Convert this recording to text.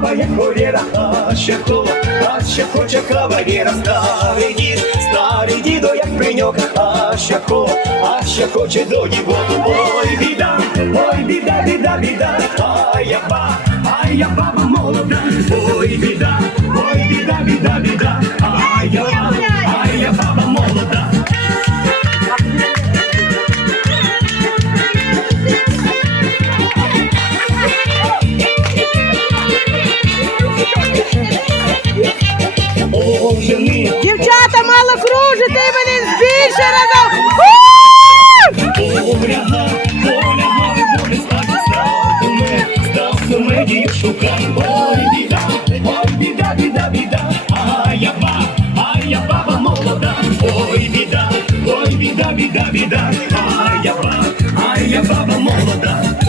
плаває ховіра, а ще хто, а ще хоче кавалера, старий дід, старий дідо, як приньок, а ще хо, а ще хоче до нього. Ой, біда, ой, біда, біда, біда, ай я ба, ай я баба молода, ой, біда. Статуме дівчука. Ой, ой, біда, біда, біда, а я ба, а молода. Ой, біда, ой, біда, біда, біда, а я ба, я баба молода.